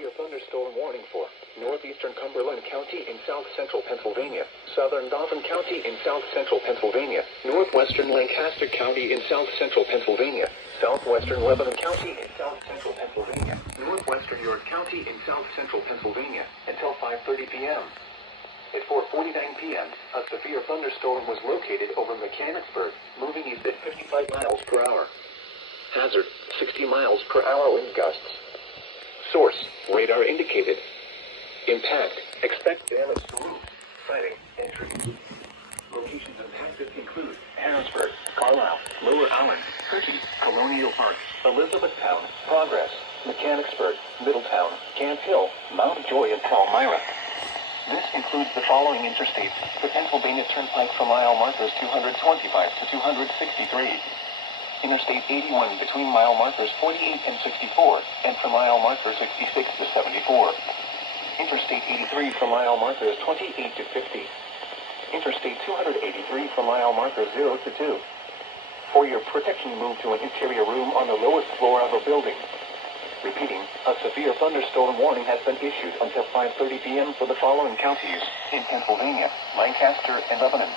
severe thunderstorm warning for northeastern Cumberland County in south-central Pennsylvania, southern Dauphin County in south-central Pennsylvania, northwestern Lancaster County in south-central Pennsylvania, southwestern Lebanon County in south-central Pennsylvania, northwestern York County in south-central Pennsylvania, until 5:30 p.m. At 4:49 p.m., a severe thunderstorm was located over Mechanicsburg, moving east at 55 miles per hour. Hazard, 60 miles per hour wind gusts. Source, radar indicated. Impact, expect damage to roof, siding, and trees. Locations impacted include Harrisburg, Carlisle, Lower Allen, Hershey, Colonial Park, Elizabethtown, Progress, Mechanicsburg, Middletown, Camp Hill, Mount Joy, and Palmyra. This includes the following interstates: the Pennsylvania Turnpike for mile markers 225 to 263. Interstate 81 between mile markers 48 and 64, and for mile markers 66 to 74. Interstate 83 for mile markers 28 to 50. Interstate 283 for mile markers 0 to 2. For your protection, move to an interior room on the lowest floor of a building. Repeating, a severe thunderstorm warning has been issued until 5:30 p.m. for the following counties in Pennsylvania: Lancaster and Lebanon.